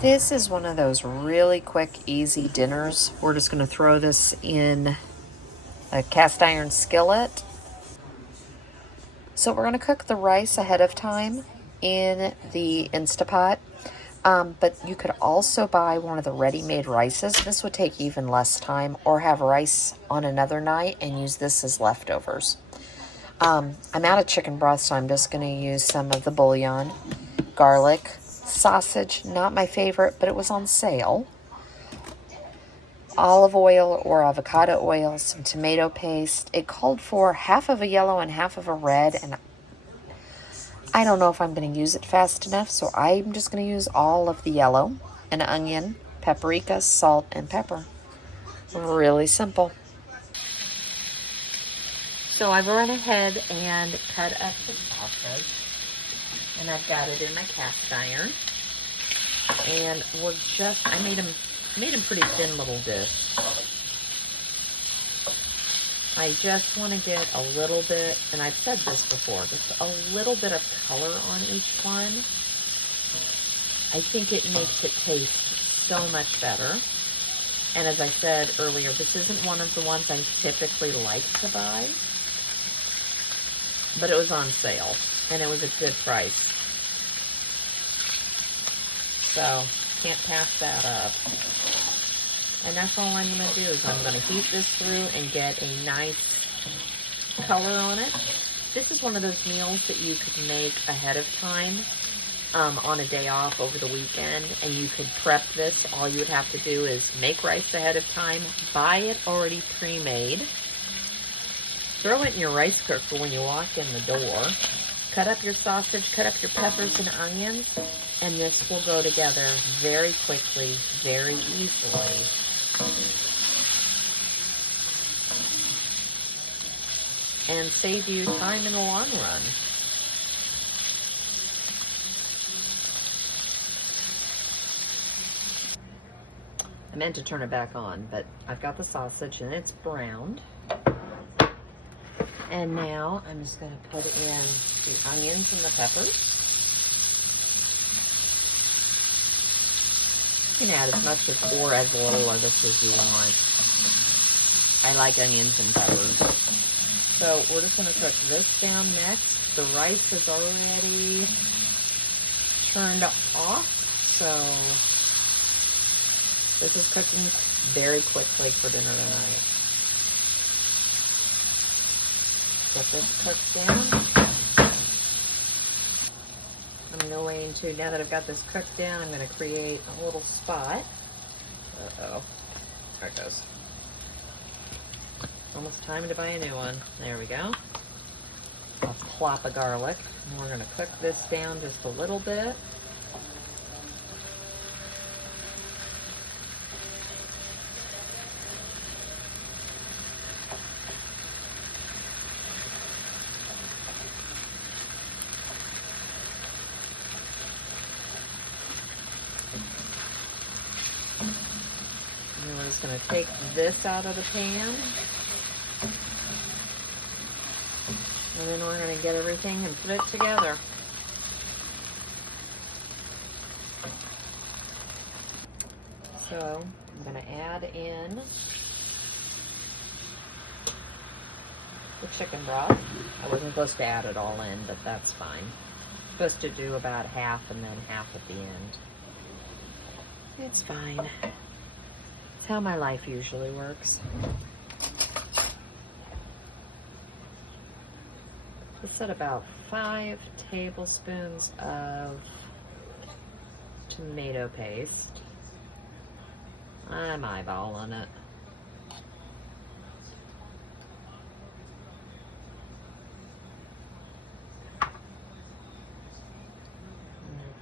This is one of those really quick, easy dinners. We're just going to throw this in a cast iron skillet. So we're going to cook the rice ahead of time in the Instapot. But you could also buy one of the ready-made rices. This would take even less time, or have rice on another night and use this as leftovers. I'm out of chicken broth, so I'm just going to use some of the bouillon, garlic, sausage, not my favorite, but it was on sale, olive oil or avocado oil, some tomato paste. It called for half of a yellow and half of a red, and I don't know if I'm going to use it fast enough, so I'm just going to use all of the yellow, an onion, paprika, salt, and pepper. Really simple. So I've run ahead and cut up the sausage, and I've got it in my cast iron. And I made them pretty thin little discs. I just want to get a little bit, and I've said this before, just a little bit of color on each one. I think it makes it taste so much better. And as I said earlier, this isn't one of the ones I typically like to buy, but it was on sale, and it was a good price. So, can't pass that up. And that's all I'm going to do is I'm going to heat this through and get a nice color on it. This is one of those meals that you could make ahead of time on a day off over the weekend, and you could prep this. All you would have to do is make rice ahead of time, buy it already pre-made, throw it in your rice cooker when you walk in the door, cut up your sausage, cut up your peppers and onions, and this will go together very quickly, very easily. And save you time in the long run. I meant to turn it back on, but I've got the sausage and it's browned. And now I'm just going to put in the onions and the peppers. You can add as much or as little of this as you want. I like onions and peppers. So we're just going to cook this down next. The rice is already turned off, so this is cooking very quickly for dinner tonight. Get this cooked down. I'm going to, now that I've got this cooked down, I'm going to create a little spot. Uh-oh. There it goes. Almost time to buy a new one. There we go. A plop of garlic. And we're going to cook this down just a little bit. And we're just going to take this out of the pan. And then we're going to get everything and put it together. So I'm going to add in the chicken broth. I wasn't supposed to add it all in, but that's fine. I'm supposed to do about half and then half at the end. It's fine. It's how my life usually works. Just at about 5 tablespoons of tomato paste. I'm eyeballing it.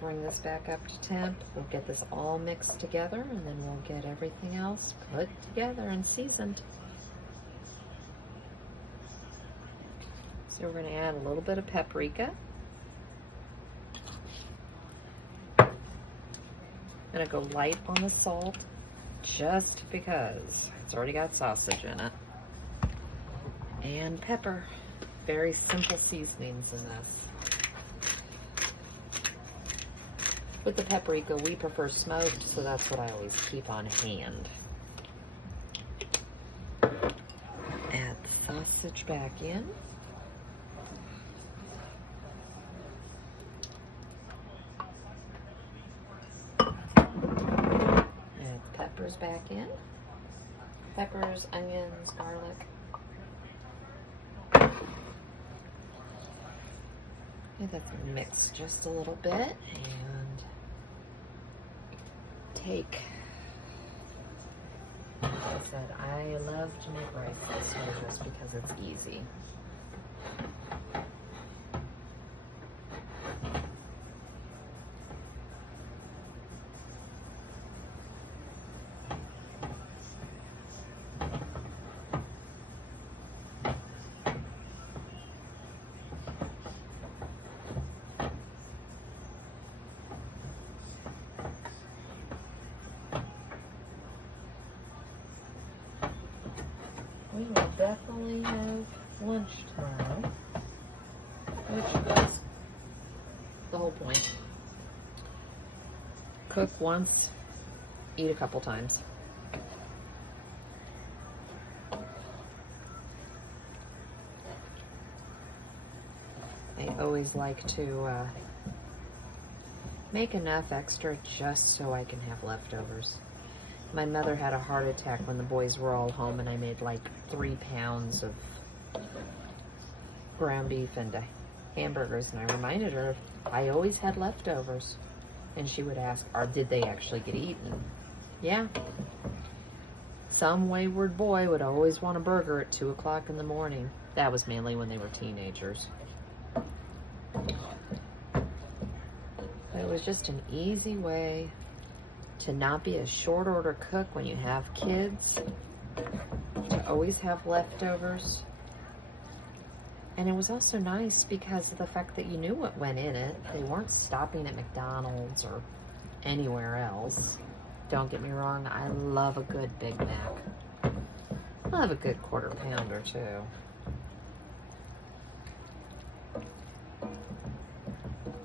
Bring this back up to temp. We'll get this all mixed together, and then we'll get everything else put together and seasoned. So we're going to add a little bit of paprika. I'm going to go light on the salt just because it's already got sausage in it. And pepper. Very simple seasonings in this. With the paprika, we prefer smoked, so that's what I always keep on hand. Add the sausage back in. Add peppers back in. Peppers, onions, garlic. Let that mix just a little bit and take. Like I said, I love to make rice this way just because it's easy. We will definitely have lunch tomorrow, which was the whole point. Cook once, eat a couple times. I always like to make enough extra just so I can have leftovers. My mother had a heart attack when the boys were all home, and I made like 3 pounds of ground beef and hamburgers, and I reminded her I always had leftovers. And she would ask, did they actually get eaten? Yeah. Some wayward boy would always want a burger at 2 o'clock in the morning. That was mainly when they were teenagers. But it was just an easy way to not be a short order cook when you have kids, to always have leftovers. And it was also nice because of the fact that you knew what went in it. They weren't stopping at McDonald's or anywhere else. Don't get me wrong, I love a good Big Mac. I love a good quarter pounder too.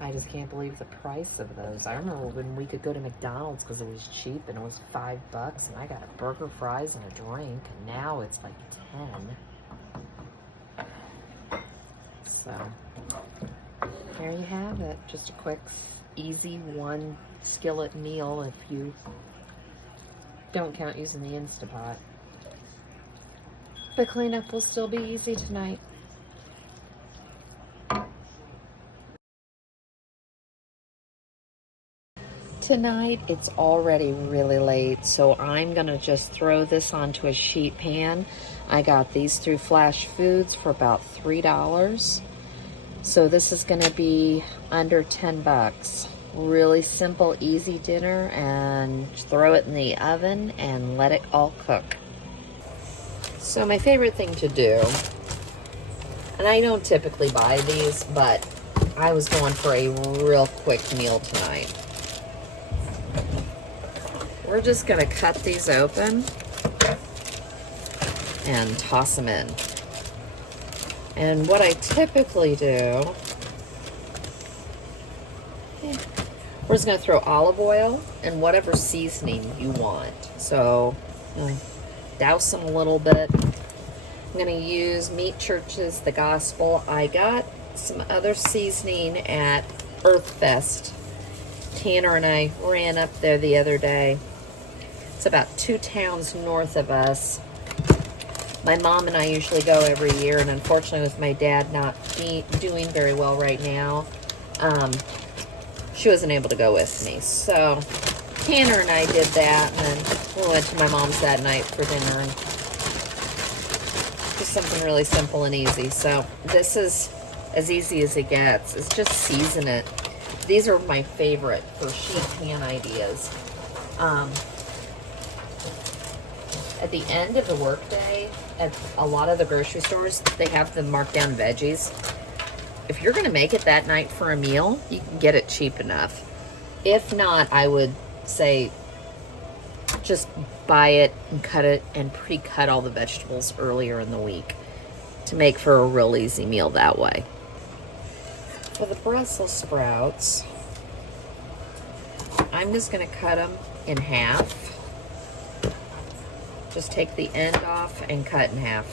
I just can't believe the price of those. I remember when we could go to McDonald's because it was cheap and it was $5 and I got a burger, fries, and a drink, and now it's like 10. So there you have it. Just a quick, easy one skillet meal if you don't count using the Instapot. The cleanup will still be easy tonight. Tonight, it's already really late, so I'm gonna just throw this onto a sheet pan. I got these through Flash Foods for about $3. So this is gonna be under $10. Really simple, easy dinner, and throw it in the oven and let it all cook. So my favorite thing to do, and I don't typically buy these, but I was going for a real quick meal tonight. We're just gonna cut these open and toss them in. And what I typically do, we're just gonna throw olive oil and whatever seasoning you want. So douse them a little bit. I'm gonna use Meat Church's The Gospel. I got some other seasoning at Earth Fest. Tanner and I ran up there the other day. It's about 2 towns north of us. My mom and I usually go every year, and unfortunately with my dad not doing very well right now, she wasn't able to go with me. So Tanner and I did that, and then we went to my mom's that night for dinner, and just something really simple and easy. So this is as easy as it gets. It's just season it. These are my favorite for sheet pan ideas. At the end of the workday, at a lot of the grocery stores, they have the marked down veggies. If you're going to make it that night for a meal, you can get it cheap enough. If not, I would say just buy it and cut it and pre-cut all the vegetables earlier in the week to make for a real easy meal that way. For the Brussels sprouts, I'm just gonna cut them in half. Just take the end off and cut in half.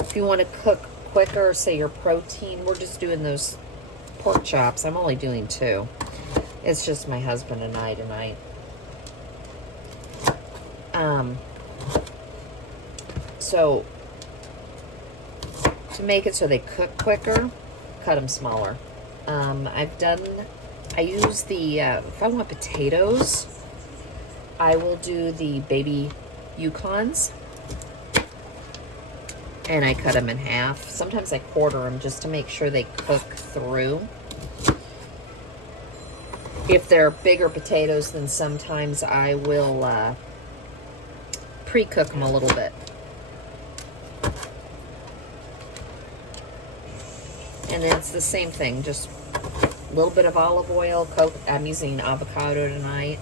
If you want to cook quicker, say your protein, we're just doing those pork chops. I'm only doing 2. It's just my husband and I tonight. So to make it so they cook quicker, cut them smaller. I use the, if I want potatoes, I will do the baby Yukons, and I cut them in half. Sometimes I quarter them just to make sure they cook through. If they're bigger potatoes, then sometimes I will pre-cook them a little bit. And then it's the same thing, just a little bit of olive oil. I'm using avocado tonight.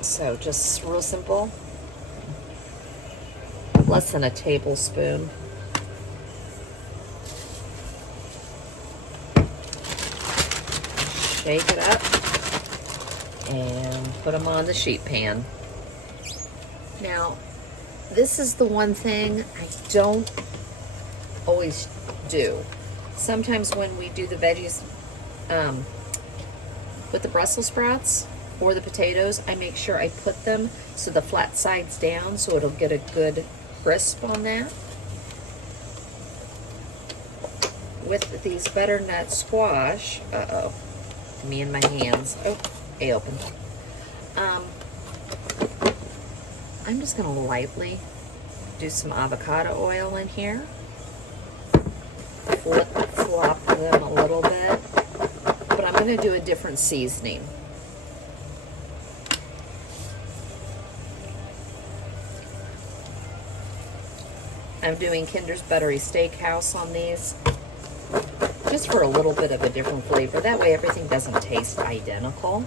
So just real simple. Less than a tablespoon. Shake it up and put them on the sheet pan. Now, this is the one thing I don't always do. Sometimes when we do the veggies with the Brussels sprouts or the potatoes, I make sure I put them so the flat side's down so it'll get a good crisp on that. With these butternut squash, me and my hands. Oh, they opened. I'm just gonna lightly do some avocado oil in here. Flop them a little bit, but I'm gonna do a different seasoning. I'm doing Kinder's Buttery Steakhouse on these, just for a little bit of a different flavor. That way everything doesn't taste identical.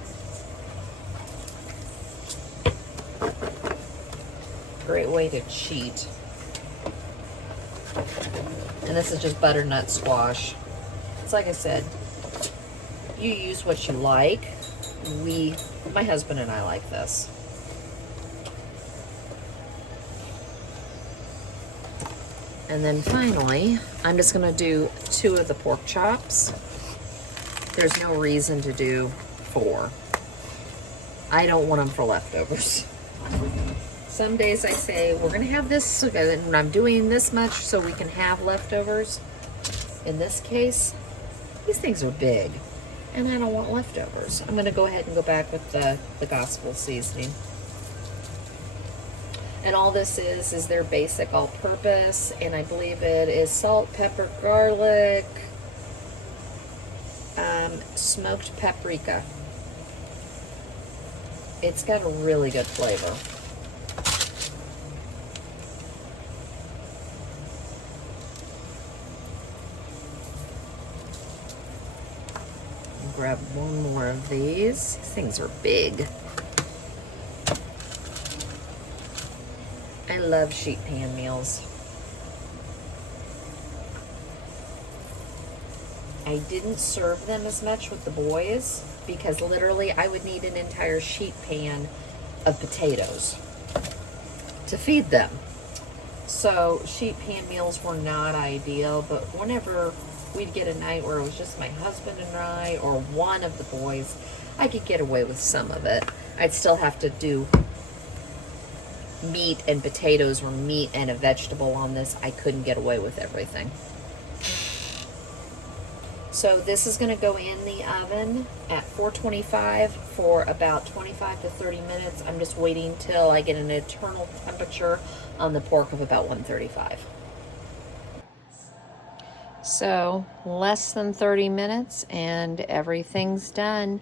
Great way to cheat. And this is just butternut squash. It's like I said, you use what you like. My husband and I like this. And then finally, I'm just gonna do 2 of the pork chops. There's no reason to do 4. I don't want them for leftovers. Some days I say, we're gonna have this, and I'm doing this much so we can have leftovers. In this case, these things are big, and I don't want leftovers. I'm gonna go ahead and go back with the gospel seasoning. And all this is their basic all-purpose, and I believe it is salt, pepper, garlic, smoked paprika. It's got a really good flavor. Grab one more of these. These things are big. I love sheet pan meals. I didn't serve them as much with the boys because literally I would need an entire sheet pan of potatoes to feed them. So sheet pan meals were not ideal, but whenever we'd get a night where it was just my husband and I or one of the boys, I could get away with some of it. I'd still have to do meat and potatoes or meat and a vegetable on this. I couldn't get away with everything. So this is going to go in the oven at 425 for about 25 to 30 minutes. I'm just waiting till I get an internal temperature on the pork of about 135. So less than 30 minutes and everything's done.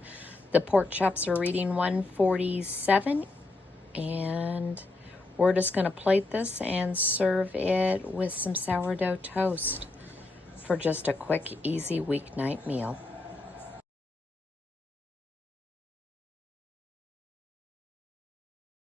The pork chops are reading 147, and we're just going to plate this and serve it with some sourdough toast for just a quick, easy weeknight meal.